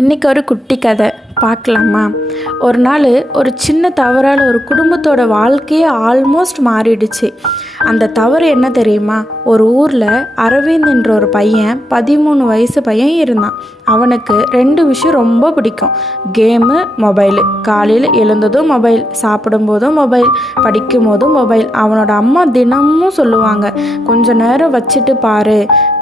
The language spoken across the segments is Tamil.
இன்றைக்கி ஒரு குட்டி கதை பார்க்கலாமா? ஒரு நாள் ஒரு சின்ன தவறால் ஒரு குடும்பத்தோட வாழ்க்கையே ஆல்மோஸ்ட் மாறிடுச்சு. அந்த தவறு என்ன தெரியுமா? ஒரு ஊரில் அரவிந்த் என்ற ஒரு பையன், 13 வயசு பையன் இருந்தான். அவனுக்கு 2 விஷயம் ரொம்ப பிடிக்கும்: கேமு, மொபைலு. காலையில் எழுந்ததும் மொபைல், சாப்பிடும்போதும் மொபைல், படிக்கும் போதும் மொபைல். அவனோட அம்மா தினமும் சொல்லுவாங்க, கொஞ்ச நேரம் வச்சுட்டு பாரு,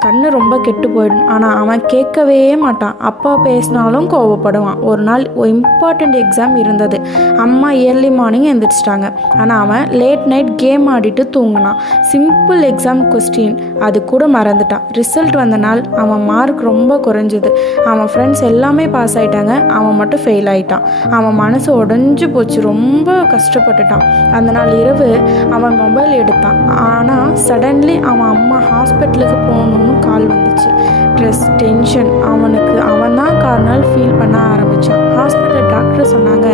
கண்ணு ரொம்ப கெட்டு போயிடும். ஆனால் அவன் கேட்கவே மாட்டான். அப்பா பேசினாலும் கோவப்படுவான். ஒரு நாள் இம்பார்ட்டண்ட் எக்ஸாம் இருந்தது. அம்மா இயர்லி மார்னிங் எழுந்திரிச்சிட்டாங்க. ஆனால் அவன் லேட் நைட் கேம் ஆடிட்டு தூங்கினான். சிம்பிள் எக்ஸாம் கொஸ்டின் அது கூட மறந்துட்டான். ரிசல்ட் வந்த நாள் அவன் மார்க் ரொம்ப குறைஞ்சிது. அவன் ஃப்ரெண்ட்ஸ் எல்லாமே பாஸ் ஆகிட்டாங்க, அவன் மட்டும் ஃபெயில் ஆகிட்டான். அவன் மனசு உடஞ்சி போச்சு, ரொம்ப கஷ்டப்பட்டுட்டான். அந்த நாள் இரவு அவன் மொபைல் எடுத்தான். ஆனால் சடன்லி அவன் அம்மா ஹாஸ்பிட்டலுக்கு போகணும்னு கால் வந்துச்சு. ஸ்ட்ரெஸ், டென்ஷன், அவன் தான் காரணம் ஃபீல் பண்ண ஆரம்பித்தான். ஹாஸ்பிட்டல் டாக்டர் சொன்னாங்க,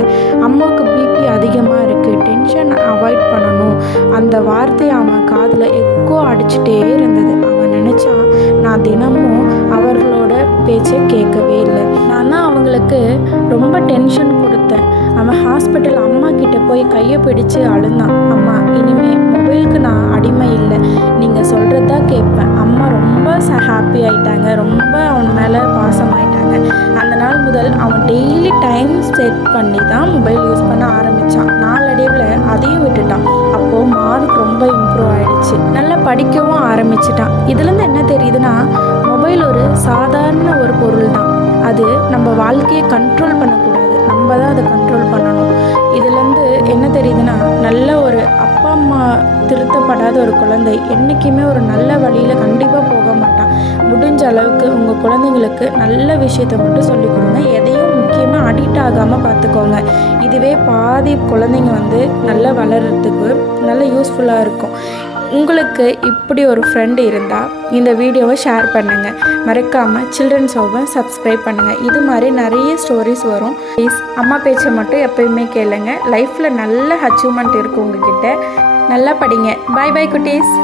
அம்மாவுக்கு பிபி அதிகமாக இருக்குது, டென்ஷன் அவாய்ட் பண்ணணும். அந்த வார்த்தை அவன் காதில் எக்கோ அடிச்சுட்டே இருந்தது. அவன் நினச்சான், நான் தினமும் அவர்களோட பேச்சை கேட்கவே இல்லை, நான் தான் அவங்களுக்கு ரொம்ப டென்ஷன் கொடுத்தேன். அவன் ஹாஸ்பிட்டல் அம்மா கிட்ட போய் கையை பிடிச்சு அழுந்தான். அம்மா, இனிமேல் மொபைலுக்கு நான் அடிமை இல்லை, நீங்கள் சொல்கிறதா கேட்பேன். அம்மா ரொம்ப ஹாப்பி ஆகிட்டாங்க, ரொம்ப அவன் மேலே பாசமாயிட்டாங்க. அந்த நாள் முதல் அவன் டெய்லி டைம் செட் பண்ணி தான் மொபைல் யூஸ் பண்ண ஆரம்பித்தான். நாளடைவில் அதையும் விட்டுட்டான். அப்போது மார்க் ரொம்ப இம்ப்ரூவ் ஆகிடுச்சு, நல்லா படிக்கவும் ஆரம்பிச்சிட்டான். இதுலேருந்து என்ன தெரியுதுன்னா, மொபைல் ஒரு சாதாரண ஒரு பொருள் தான். அது நம்ம வாழ்க்கையை கண்ட்ரோல் பண்ணக்கூடாது, நம்ம தான் அதை கண்ட்ரோல் பண்ணணும். இதுலேருந்து என்ன தெரியுதுன்னா, நல்ல ஒரு அப்பா அம்மா திருத்தப்படாத ஒரு குழந்தை என்றைக்குமே ஒரு நல்ல வழியில் கண்டிப்பாக போக மாட்டான். முடிஞ்ச அளவுக்கு உங்கள் குழந்தைங்களுக்கு நல்ல விஷயத்தை மட்டும் சொல்லிக் கொடுங்க. எதையும் முக்கியமாக அடிக்ட் ஆகாமல் பார்த்துக்கோங்க. இதுவே பாதி குழந்தைங்க நல்லா வளர்கிறதுக்கு நல்ல யூஸ்ஃபுல்லாக இருக்கும். உங்களுக்கு இப்படி ஒரு ஃப்ரெண்டு இருந்தால் இந்த வீடியோவை ஷேர் பண்ணுங்கள். மறக்காமல் சில்ட்ரன்ஸ் ஹோவை சப்ஸ்கிரைப் பண்ணுங்கள். இது மாதிரி நிறைய ஸ்டோரிஸ் வரும். ப்ளீஸ் அம்மா பேச்சை மட்டும் எப்பயுமே கேளுங்க. லைஃப்பில் நல்ல அச்சீவ்மெண்ட் இருக்குது உங்ககிட்ட. நல்லா படிங்க. பாய் பாய் குட்டீஸ்.